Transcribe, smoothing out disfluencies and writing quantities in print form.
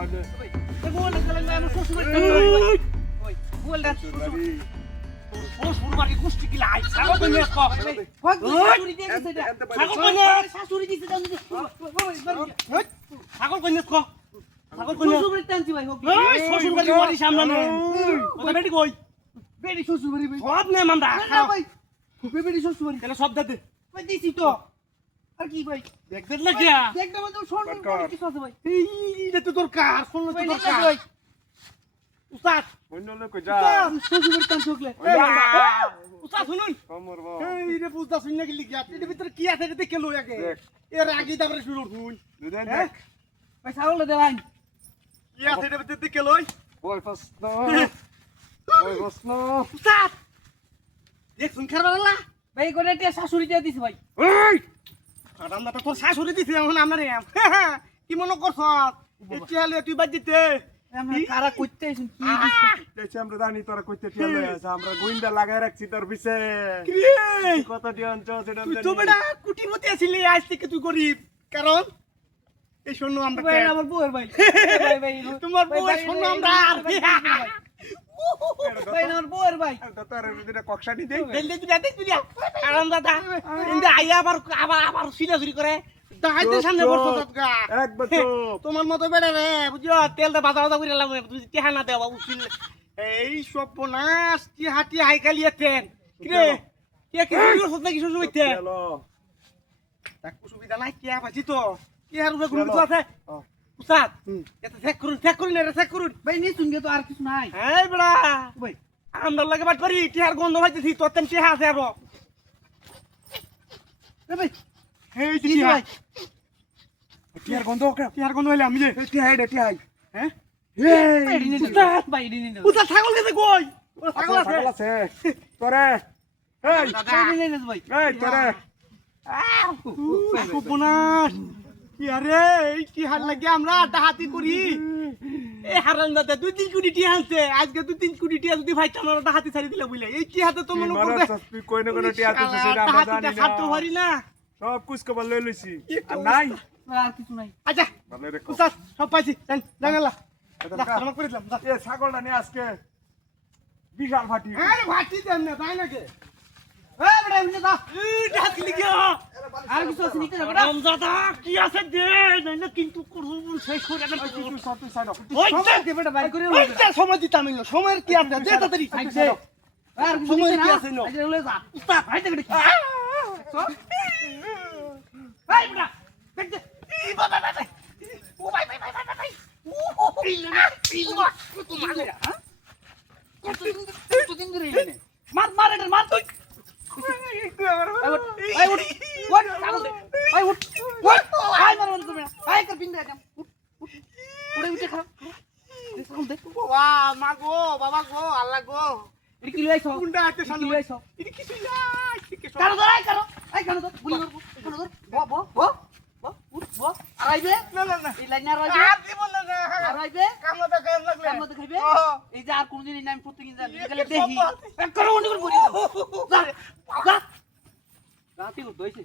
হলে এ বলে গেলেন না আমার শ্বশুর বাড়ি ওই বল দা শ্বশুর বাড়ি গুষ্টি কি লাই ছাগল কইনে কো শাশুড়ি দিয়ে গেছে এটা ছাগল কইনে শাশুড়ি দিছে দাও ছাগল কইনে কো ছাগল কইনে শ্বশুর বাড়ি টানছি ভাই হোক এই শ্বশুর বাড়ি বাড়ি সামনে নে ওটা বেটি কই বেটি শ্বশুর বাড়ি ভাই সব নে মামদা না ভাই খুবই বেটি শ্বশুর বাড়ি কেন সব দে ভাই দিছি তো আর কি ভাই দেখ দেখ না কিয়া দেখ না তো শুন কিছু আছে ভাই এই এটা তো দরকার শুন তো দরকার উস্তাদ অন্য লোক যা শ্বশুর বাড়ি টান চকলে উস্তাদ শুনুন কমর বা এই রে বুঝতা শুন না কি লিখিয়া এর ভিতরে কি আছে এটা দেখে লই আগে এর আগে তারপরে শুরু করুন দুদেন দেখ ভাই ছাগল দেন কি আছে এর ভিতরে দেখে লই বই ফাসন বই ফাসন উস্তাদ দেখ শুন খারাপ লাগলা ভাই কোনটা শাশুড়ি দিয়ে দিছে ভাই এই রান্নাটা তোর শাশুড়ি দিছে এখন আমরা কি মনে করছ এটিয়ালে তুই বাদ দিতে আমরা কারা কইতে আইছুন কি দিছে দেখছি আমরা জানি তোরা কইতে টিয়া লই আছে আমরা গোইন্দা লাগাই রাখছি তোর পিছে কি কত টিয়ন চো সেটা তুই তো বেটা কুটিপতি আছিলি আজ থেকে তুই গরিব কারণ এই শোনো আমরা ভাই আমার বউয়ের ভাই ভাই ভাই তোমার বউয়ের শোনো আমরা ভাই আমার বউয়ের ভাই তোর এদিকে কক্সানি দেই দেলদে তুই কারণ দাদা ইন্দা আইয়া আবার আবার সিলাসুরি করে দাইতে সামনে বসো গা একবার তো তোমার মতো বেড়ে রে বুঝছো তেলটা বাজা বাজা করে লাভ তুই টেহা না দেওয়া উচিত এই সব নাচ কি হাতি হাইকালিয়েতেন কি রে কে কি করছ নাকি শুরু হইতে চলো তাক সুবিধা নাই কি আছি তো কি আর উপরে কোনো কিছু আছে উস্তাদ এটা চেক করুন এটা চেক করুন ভাই নি শুনগে তো আর কিছু নাই এই বড়া ভাই আমরা লাগে বাট পারি টিহার গন্ধ হইতেছি তোর তেন টিহা আছে আরো এ ভাই এই টিহা টিয়ার গন্ধ ওকে টিহার গন্ধ হইলে আমি যে টিয়া হেড টিয়া হ্যাঁ এই উস্তাদ ভাই দিন উস্তাদ ছাগল গেছে কই ছাগল ছাগল আছে আছে তোরে এই দিন ভাই এই তোরে উপনাস কি আরে এই কি হার লাগে আমরা ডাহাতি করি এই হারান দাদা 2-3 কোটি টি আনছে আজকে 2-3 কোটি টি যদি ভাই আমরা ডাহাতি ছাড়ি দিলে বুঝলে এই কি হাতে তো মনে করবে তুই কই না কোন টিয়া দিছিস সেটা আমরা জানি না ছাড়তে পারি না সব কুছ কবল লই লইছি আর নাই আর কিছু নাই আচ্ছা ভালো রেখো উস্তাদ সব পাইছি জানালা আমার করে দিলাম এ ছাগলটা নিয়ে আজকে বিশাল ফাটি আরে ভাটি দেন না তাই নাকি এই বড় এমনি দা এই ডাহাতি লিখা আর কিছু আছে নিতে যাবে রামজাদা কি আছে দে না কিন্তু করব শেষ করে না তুই সব তুই সাইড ওই দে বেটা বাইর করে ওই সময় দিতাম না সময়ের কি আছে দে তাড়াতাড়ি দে আর সময় কি আছে না আজ লয়ে যা উস্তাদ ভাই দে বেটা ভাই বেটা দেখ দে ই বাবা বাবা ও ভাই ভাই ভাই ভাই ও পিল কত মারে হ্যাঁ কত দিন ধরে এনে মার মার এটা মার তুই ভাই উঠ উঠ ছাগল দে ভাই উঠ উঠ ভাই মার মার তুমি ভাই কর পিন দে একদম উঠ উড়ে উঠে খা ছাগল দে বাবা মা গো বাবা গো আল্লাহ গো এটা কি লইছো কুন্ডা আতে সামনে লইছো এটা কিছু নাই কারো ধর আই কারো ধর গুলি মারবো কারো ধর ব উঠ আইবে না এই লাইন আর আইবে আর দিব না আইবে কামতে খাইবে এই যে আর কোনদিন এই নাম প্রত্যেকদিন গেলে দেখি এক করো উনি করে বলি যা রাতে উঠইছে